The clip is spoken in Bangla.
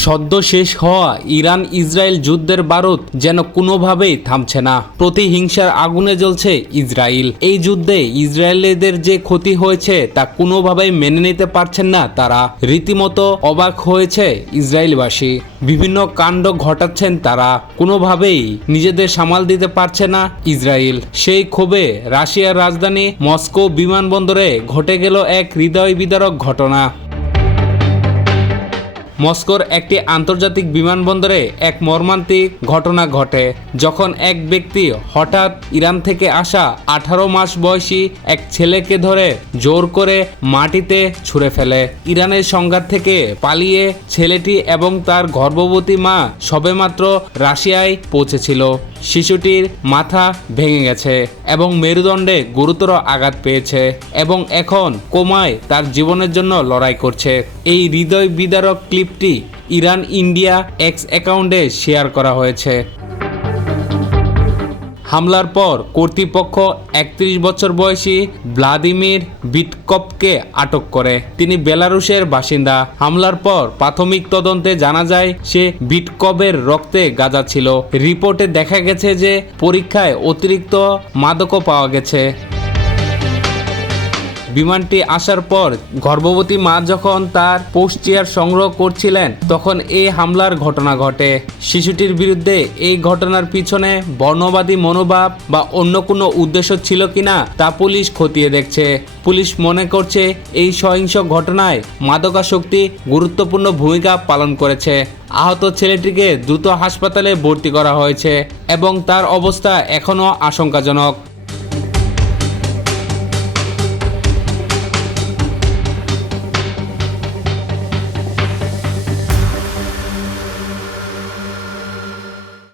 সদ্য শেষ হওয়া ইরান ইসরায়েল যুদ্ধের বারুদ যেন কোনোভাবেই থামছে না। প্রতিহিংসার আগুনে জ্বলছে ইসরায়েল। এই যুদ্ধে ইসরায়েলিদের যে ক্ষতি হয়েছে তা কোনোভাবেই মেনে নিতে পারছেন না তারা। রীতিমতো অবাক হয়েছে ইসরায়েলবাসী। বিভিন্ন কাণ্ড ঘটাচ্ছেন তারা। কোনোভাবেই নিজেদের সামাল দিতে পারছে না ইসরায়েল। সেই ক্ষোভে রাশিয়ার রাজধানী মস্কো বিমানবন্দরে ঘটে গেল এক হৃদয় বিদারক ঘটনা। মস্কোর একটি আন্তর্জাতিক বিমানবন্দরে এক মর্মান্তিক ঘটনা ঘটে, যখন এক ব্যক্তি হঠাৎ ইরান থেকে আসা আঠারো মাস বয়সী এক ছেলেকে ধরে জোর করে মাটিতে ছুঁড়ে ফেলে। ইরানের সংঘাত থেকে পালিয়ে ছেলেটি এবং তার গর্ভবতী মা সবেমাত্র রাশিয়ায় পৌঁছেছিল। শিশুটির মাথা ভেঙে গেছে এবং মেরুদণ্ডে গুরুতর আঘাত পেয়েছে এবং এখন কোমায় তার জীবনের জন্য লড়াই করছে। এই হৃদয় বিদারক ক্লিপটি ইরান ইন্ডিয়া এক্স অ্যাকাউন্টে শেয়ার করা হয়েছে। হামলার পর কর্তৃপক্ষ একত্রিশ বছর বয়সী ভ্লাদিমির বিটকপকে আটক করে। তিনি বেলারুশের বাসিন্দা। হামলার পর প্রাথমিক তদন্তে জানা যায়, সে বিটকবের রক্তে গাঁজা ছিল। রিপোর্টে দেখা গেছে যে পরীক্ষায় অতিরিক্ত মাদকও পাওয়া গেছে। বিমানটি আসার পর গর্ভবতী মা যখন তার পোস্ট চেয়ার সংগ্রহ করছিলেন, তখন এই হামলার ঘটনা ঘটে। শিশুটির বিরুদ্ধে এই ঘটনার পিছনে বর্ণবাদী মনোভাব বা অন্য কোনো উদ্দেশ্য ছিল কিনা তা পুলিশ খতিয়ে দেখছে। পুলিশ মনে করছে এই সহিংস ঘটনায় মাদকাসক্তি গুরুত্বপূর্ণ ভূমিকা পালন করেছে। আহত ছেলেটিকে দ্রুত হাসপাতালে ভর্তি করা হয়েছে এবং তার অবস্থা এখনও আশঙ্কাজনক।